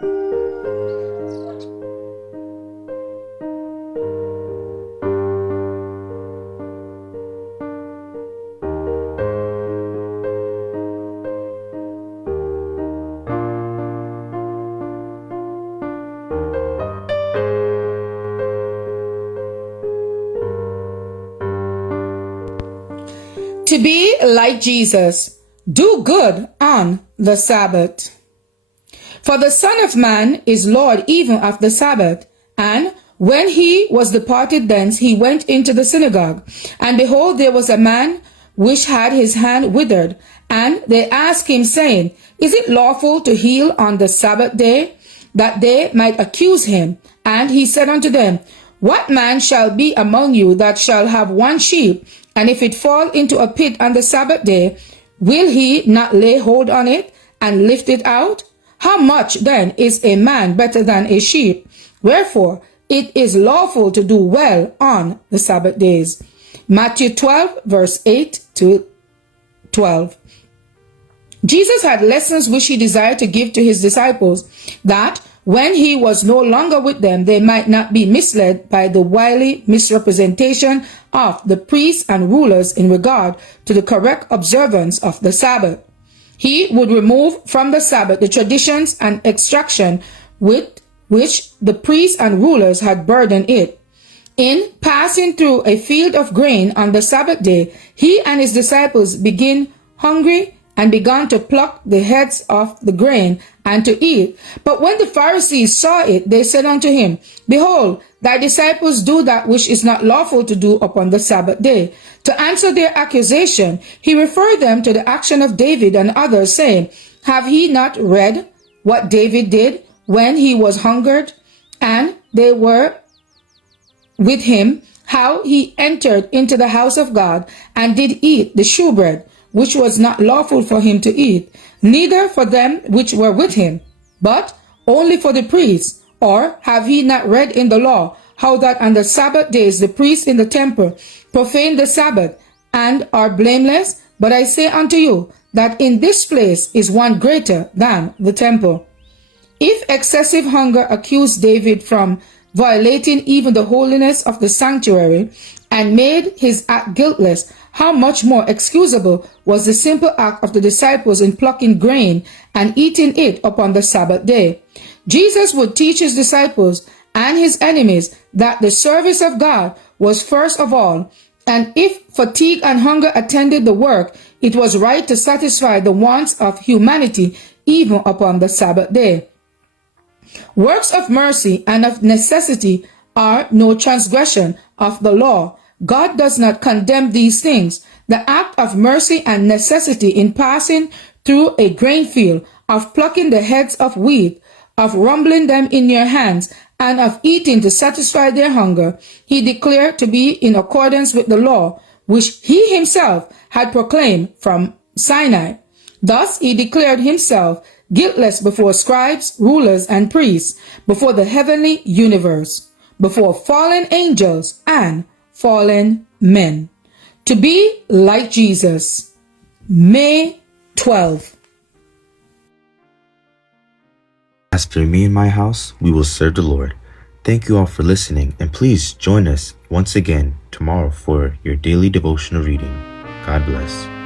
To be like Jesus, do good on the Sabbath. For the Son of Man is Lord even of the Sabbath. And when he was departed thence, he went into the synagogue. And behold, there was a man which had his hand withered. And they asked him, saying, Is it lawful to heal on the Sabbath day? That they might accuse him. And he said unto them, What man shall be among you that shall have one sheep, and if it fall into a pit on the Sabbath day, will he not lay hold on it and lift it out? How much then is a man better than a sheep? Wherefore it is lawful to do well on the Sabbath days. Matthew 12, verse 8 to 12. Jesus had lessons which he desired to give to his disciples, that when he was no longer with them, they might not be misled by the wily misrepresentation of the priests and rulers in regard to the correct observance of the Sabbath. He would remove from the Sabbath the traditions and extraction with which the priests and rulers had burdened it. In passing through a field of grain on the Sabbath day, he and his disciples began hungry and began to pluck the heads of the grain and to eat. But when the Pharisees saw it, they said unto him, Behold, thy disciples do that which is not lawful to do upon the Sabbath day. To answer their accusation, he referred them to the action of David and others, saying, Have ye not read what David did when he was hungered, and they were with him, how he entered into the house of God, and did eat the shewbread, which was not lawful for him to eat, neither for them which were with him, but only for the priests? Or have ye not read in the law, how that on the Sabbath days the priests in the temple profane the Sabbath, and are blameless? But I say unto you, that in this place is one greater than the temple. If excessive hunger accused David from violating even the holiness of the sanctuary, and made his act guiltless, how much more excusable was the simple act of the disciples in plucking grain and eating it upon the Sabbath day. Jesus would teach his disciples and his enemies that the service of God was first of all, and if fatigue and hunger attended the work, it was right to satisfy the wants of humanity even upon the Sabbath day. Works of mercy and of necessity are no transgression of the law. God does not condemn these things. The act of mercy and necessity in passing through a grain field, of plucking the heads of wheat, of rumbling them in your hands, and of eating to satisfy their hunger, he declared to be in accordance with the law, which he himself had proclaimed from Sinai. Thus he declared himself guiltless before scribes, rulers, and priests, before the heavenly universe, before fallen angels and fallen men. To be like Jesus. May 12. As for me and my house, we will serve the Lord. Thank you all for listening, and please join us once again tomorrow for your daily devotional reading. God bless.